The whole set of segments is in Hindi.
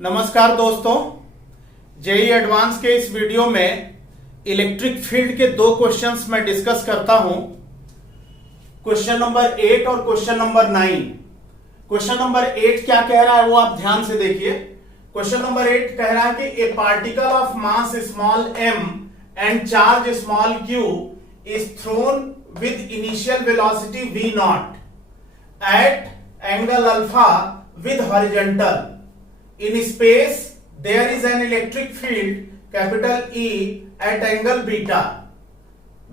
नमस्कार दोस्तों, जेईई एडवांस के इस वीडियो में इलेक्ट्रिक फील्ड के दो क्वेश्चंस मैं डिस्कस करता हूं। क्वेश्चन नंबर 8 और क्वेश्चन नंबर 9। क्वेश्चन नंबर 8 क्या कह रहा है वो आप ध्यान से देखिए। क्वेश्चन नंबर 8 कह रहा है कि ए particle of mass small m and charge small q is throne with initial velocity v not at angle alpha with horizontal. In space, there is an electric field capital E at angle beta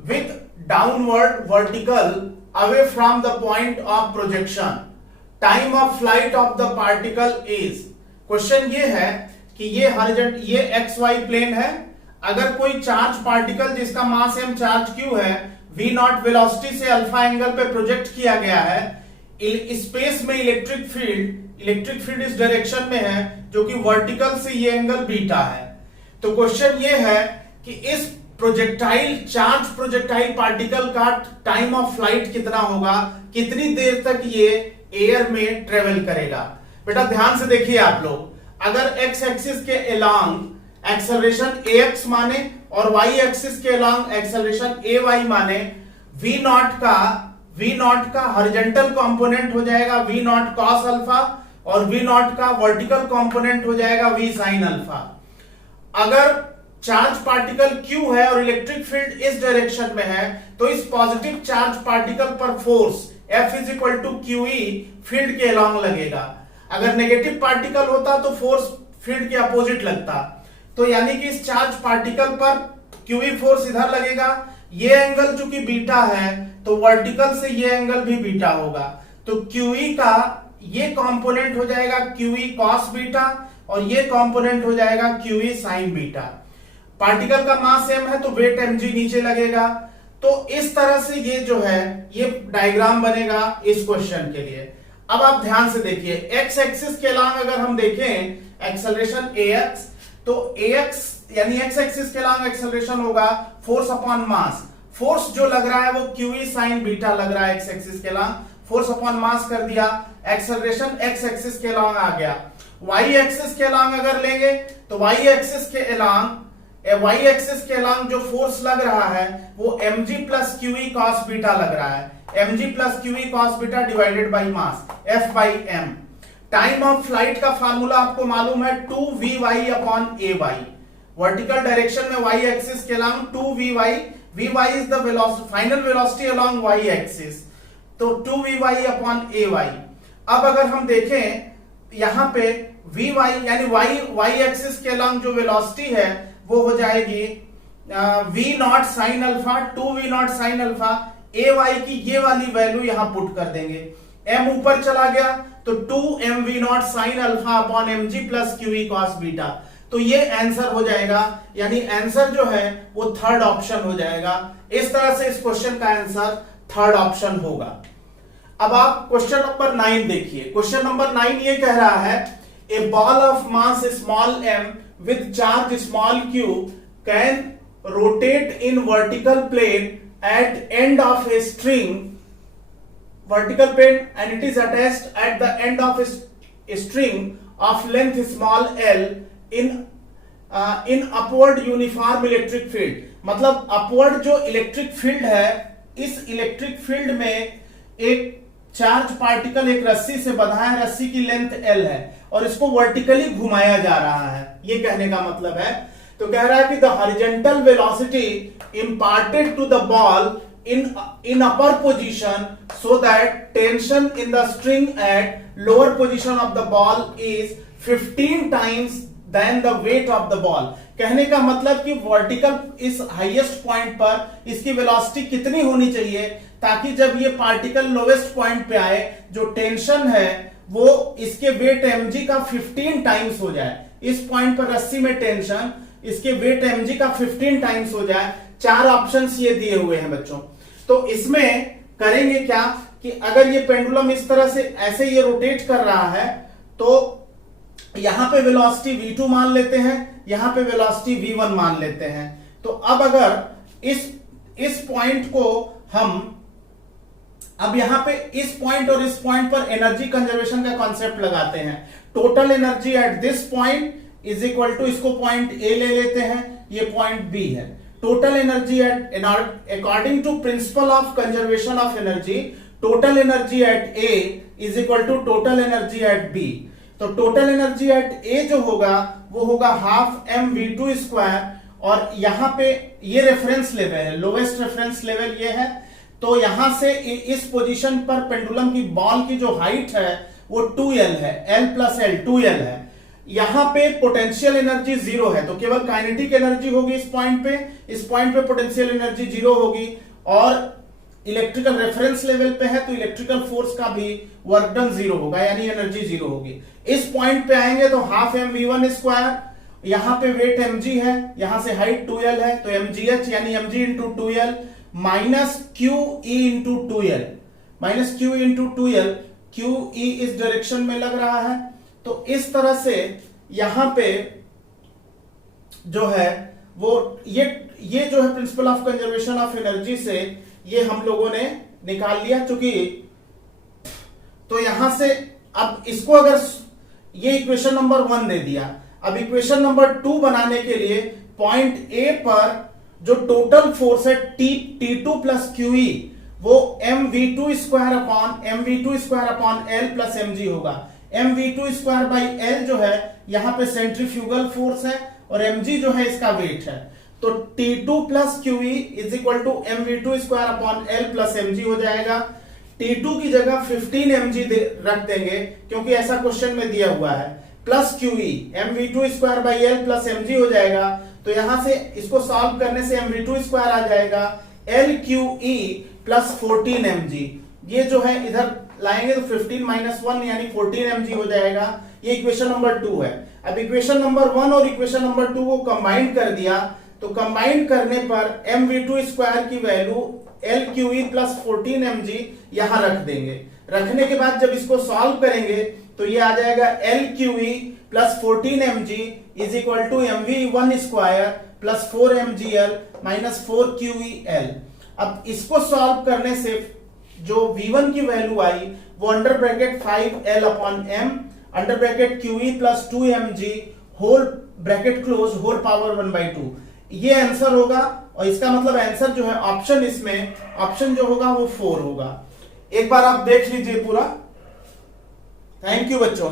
with downward vertical away from the point of projection. Time of flight of the particle is. Question ये है कि ये XY प्लेन है। अगर कोई चार्ज पार्टिकल जिसका मास m चार्ज q है, v नॉट वेलोसिटी से अल्फा एंगल पे प्रोजेक्ट किया गया है, स्पेस में इलेक्ट्रिक फील्ड इस डायरेक्शन में है जो कि वर्टिकल से ये एंगल बीटा है। तो क्वेश्चन ये है कि इस चार्ज प्रोजेक्टाइल पार्टिकल का टाइम ऑफ फ्लाइट कितना होगा, कितनी देर तक ये एयर में ट्रेवल करेगा। बेटा ध्यान से देखिए आप लोग, अगर एक्स एक्सिस के अलोंग एक्सेलरेशन ax माने और वाई एक्सिस के अलोंग एक्सेलरेशन ay माने, v नॉट का हॉरिजॉन्टल कंपोनेंट हो जाएगा v नॉट कॉस अल्फा और v नॉट का वर्टिकल कंपोनेंट हो जाएगा v साइन अल्फा। अगर चार्ज पार्टिकल q है और इलेक्ट्रिक फील्ड इस डायरेक्शन में है तो इस पॉजिटिव चार्ज पार्टिकल पर force F is equal to QE field के अलोंग लगेगा। अगर नेगेटिव पार्टिकल होता तो फोर्स फील्ड के अपोजिट लगता। तो यानी कि इस चार्ज पार्टिकल पर QE फोर्स इधर लगेगा। ये एंगल चूंकि बीटा है तो वर्टिकल से ये एंगल भी बीटा होगा। तो QE का ये कंपोनेंट हो जाएगा QE cos बीटा और ये कंपोनेंट हो जाएगा QE sin बीटा। पार्टिकल का मास m है तो वेट mg नीचे लगेगा। तो इस तरह से ये जो है ये डायग्राम बनेगा इस क्वेश्चन के लिए। अब आप ध्यान से देखिए, x एक्सिस के अलोंग अगर हम देखें एक्सेलरेशन ax, तो ax यानी x एक्सिस के अलोंग एक्सेलरेशन होगा फोर्स अपॉन मास। फोर्स जो लग रहा है वो QE sin बीटा लग रहा है x एक्सिस के अलोंग, फोर्स अपॉन मास कर दिया, एक्सेलरेशन x एक्सिस के अलोंग आ गया। y एक्सिस के अलोंग अगर लेंगे तो y एक्सिस के अलोंग जो फोर्स लग रहा है वो mg plus QE cos beta लग रहा है, mg plus QE cos beta divided by mass F by m। Time of flight का फार्मूला आपको मालूम है 2vy upon ay। Vertical direction में y एक्सिस के along 2vy, vy is the velocity, final velocity along y axis, तो 2vy अपॉन ay। अब अगर हम देखें यहां पे vy यानी y एक्सिस के अलोंग जो वेलोसिटी है वो हो जाएगी v not sine alpha, 2v not sine alpha. ay की ये वाली वैल्यू यहां पुट कर देंगे, m ऊपर चला गया तो 2mv not sine alpha upon mg plus QE cos beta. तो ये आंसर हो जाएगा, यानी आंसर जो है वो थर्ड ऑप्शन हो जाएगा। इस तरह से इस क्वेश्चन का आंसर थर्ड ऑप्शन होगा। अब आप क्वेश्चन नंबर 9 देखिए। क्वेश्चन नंबर 9 ये कह रहा है a ball of mass small m with charge small q can rotate in vertical plane at end of a string, vertical plane, and it is attached at the end of a string of length small l in upward uniform electric field। मतलब अपवर्ड जो इलेक्ट्रिक फील्ड है, इस इलेक्ट्रिक फील्ड में एक चार्ज पार्टिकल एक रस्सी से बंधा है, रस्सी की लेंथ l है और इसको वर्टिकली घुमाया जा रहा है, ये कहने का मतलब है। तो कह रहा है कि the horizontal velocity imparted to the ball in upper position so that tension in the string at lower position of the ball is 15 times than the weight of the ball। कहने का मतलब कि वर्टिकल इस हाईएस्ट पॉइंट पर इसकी वेलोसिटी कितनी होनी चाहिए ताकि जब ये पार्टिकल लोवेस्ट पॉइंट पे आए जो टेंशन है वो इसके वेट mg का 15 टाइम्स हो जाए। इस पॉइंट पर रस्सी में टेंशन इसके वेट mg का 15 टाइम्स हो जाए। चार ऑप्शंस ये दिए हुए हैं बच्चों। तो इसमें करेंगे क्या कि अगर ये पेंडुलम इस तरह से ऐसे ये रोटेट कर रहा है तो यहां पे वेलोसिटी v2 मान लेते हैं, यहां पे वेलोसिटी v1 मान लेते हैं। तो अब अगर इस पॉइंट को हम अब यहां पे इस पॉइंट और इस पॉइंट पर एनर्जी कंजर्वेशन का कॉन्सेप्ट लगाते हैं। Total energy at this point is equal to, इसको पॉइंट ए ले लेते हैं, ये पॉइंट बी है। Total energy at, according to principle of conservation of energy, total energy at A is equal to total energy at B. तो टोटल एनर्जी एट ए जो होगा वो होगा हाफ mv2 स्क्वायर, और यहां पे ये रेफरेंस लेवल है, लोवेस्ट रेफरेंस लेवल ये है। तो यहां से इस पोजीशन पर पेंडुलम की बॉल की जो हाइट है वो 2l है, l प्लस l 2l है। यहां पे पोटेंशियल एनर्जी 0 है, तो केवल काइनेटिक एनर्जी होगी इस पॉइंट पे, इस पॉइंट पे पोटेंशियल एनर्जी 0 होगी, और इलेक्ट्रिकल रेफरेंस लेवल पे है तो इलेक्ट्रिकल फोर्स का भी वर्क डन 0 होगा, यानी एनर्जी 0 होगी। इस पॉइंट पे आएंगे तो हाफ mv1 स्क्वायर, यहां पे वेट mg है, यहां से हाइट 2l है, तो mgh यानी mg into 2l minus QE into 2l, minus QE into 2l, QE इस डायरेक्शन में लग रहा है। तो इस तरह से यहां पे जो है वो ये जो है principal of conservation of energy से ये हम लोगों ने निकाल लिया, चूंकि तो यहां से अब इसको अगर ये इक्वेशन नंबर 1 दे दिया, अब इक्वेशन नंबर 2 बनाने के लिए पॉइंट ए पर जो टोटल फोर्स है T2 प्लस QE वो mv2 square upon l plus mg होगा। mv2 स्क्वायर बाई l जो है यहां पे सेंट्रीफ्यूगल फोर्स है और mg जो है इसका वेट है। तो T2 plus QE is equal to mv2 square upon l plus mg हो जाएगा। T2 की जगह 15 mg रख देंगे क्योंकि ऐसा क्वेश्चन में दिया हुआ है, plus QE mv2 square by l plus mg हो जाएगा। तो यहां से इसको सॉल्व करने से mv2 स्क्वायर आ जाएगा LQE प्लस 14 mg, ये जो है इधर लाएंगे तो 15 माइनस 1 यानी 14 mg हो जाएगा। ये इक्वेशन नंबर 2 है। अब इक्वेशन नंबर 1 और इक्वेशन नंबर 2 को कंबाइन कर दिया, तो कंबाइन करने पर mv2 स्क्वायर की वैल्यू LQE प्लस 14 mg यहां रख देंगे। रखने के बाद जब इसको सॉल्व करेंगे तो ये आ जाएगा LQE plus 14 mg is equal to mv1 square plus 4 mgl minus 4 QEL। अब इसको सॉल्व करने से जो v1 की वैल्यू आई वो under bracket 5l upon m under bracket QE plus 2 mg whole bracket close whole power 1/2, ये आंसर होगा। और इसका मतलब आंसर जो है ऑप्शन, इसमें ऑप्शन जो होगा वो 4 होगा। एक बार आप देख लीजिए पूरा। थैंक यू बच्चों।